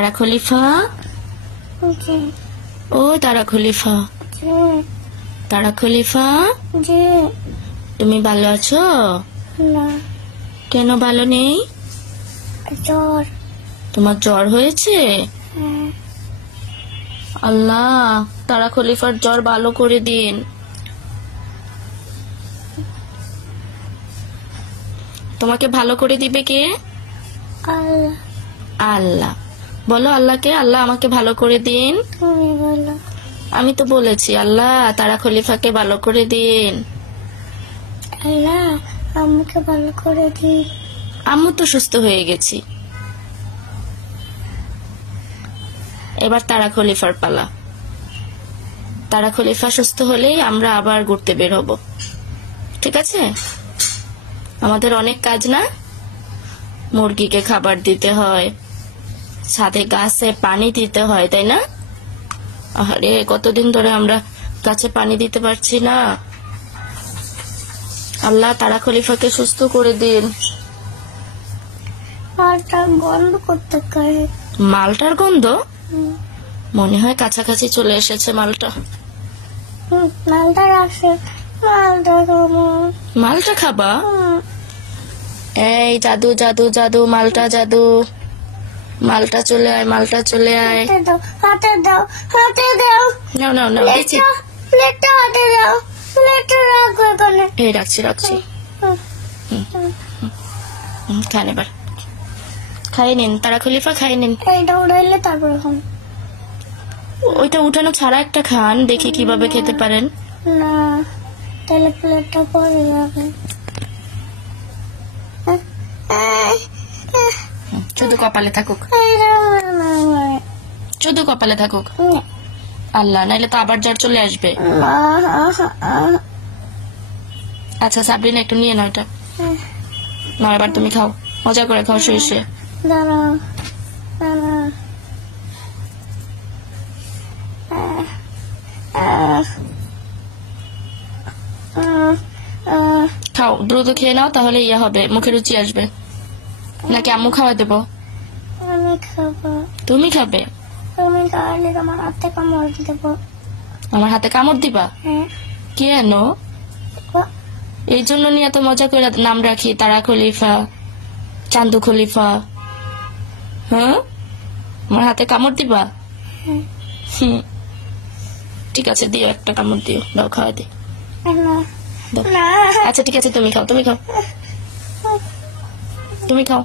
তারা খলিফা, ও তারা খলিফা, তারা খলিফা, তুমি ভালো আছো? কেন ভালো নেই? জ্বর। তোমার জ্বর হয়েছে? আল্লাহ, তারা খলিফার জ্বর ভালো করে দিন। তোমাকে ভালো করে দিবে কে? আল্লাহ। আল্লাহ। বলো আল্লাহকে, আল্লাহ আমাকে ভালো করে দিন। তুমি বলো। আমি তো বলেছি আল্লাহ তারা খলিফাকে ভালো করে দিন। আল্লাহ আমাকে ভালো করে দিন। আম্মু তো সুস্থ হয়ে গেছি। এবার তারা খলিফার পালা। তারা খলিফা সুস্থ হলেই আমরা আবার ঘুরতে বের হব, ঠিক আছে? আমাদের অনেক কাজ না? মুরগিকে খাবার দিতে হয়, সাথে গাছে পানি দিতে হয়, তাই না? আরে কতদিন ধরে আমরা গাছে পানি দিতে পারছি না। আল্লাহ তারা খলিফাকে সুস্থ করে দিন। মালটা গন্ধ করতে পারে। মালটার গন্ধ? মনে হয় কাছাকাছি চলে এসেছে মালটা। মালটা রাখছে। মালটা খাবো। মালটা খাবা? এই জাদু জাদু জাদু, মালটা জাদু। মালটা চলে আয়, মালটা চলে আয়। হাতে দাও, হাতে দাও। নাও নাও নাও, দিচ্ছি। প্লেটটা হাতে দাও। প্লেটটা রাখো এখানে। এই রাখছি রাখছি। খান এবার, খাই নিন তারা খলিফা, খাই নিন। এইটা উড়াইলে তারপর খান। ওইটা উঠানো ছাড়া একটা খান, দেখি কিভাবে খেতে পারেন। না, তাহলে প্লেটটা পরে যাবে। শুধু কপালে থাকুক, শুধু কপালে থাকুক। আল্লাহ, নাইলে তো আবার জ্বর চলে আসবে। আচ্ছা সাবরিন, একটু নিয়ে নাও এটা। না, এবার তুমি খাও, মজা করে খাও, শুয়ে শুয়ে। দাঁড়াও, খাও, দ্রুত খেয়ে নাও, তাহলে ইয়ে হবে, মুখে রুচি আসবে। নাকি আম্মু খাওয়া দেবো? আমি খাবো। তুমি খাবে? তুমি খাওয়ালে তোমার হাতে কামড় দেবো। আমার হাতে কামড় দিবা? কেন? এই জন্য নিয়ে এত মজা করে নাম রাখি তারা খলিফা, চান্দু খলিফা। হ্যাঁ, আমার হাতে কামড় দিবা? ঠিক আছে, দিও, একটা কামড় দিও, দাও, খাওয়া দি। আচ্ছা ঠিক আছে, তুমি খাও, তুমি খাও, তুমি খাও।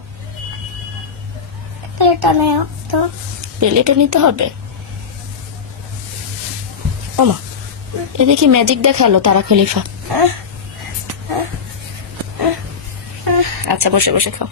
প্লেটটা নেও তো। প্লেটে নিতে হবে? ওমা, এ দেখি ম্যাজিক দেখালো তারা খলিফা। আচ্ছা, বসে বসে খাও।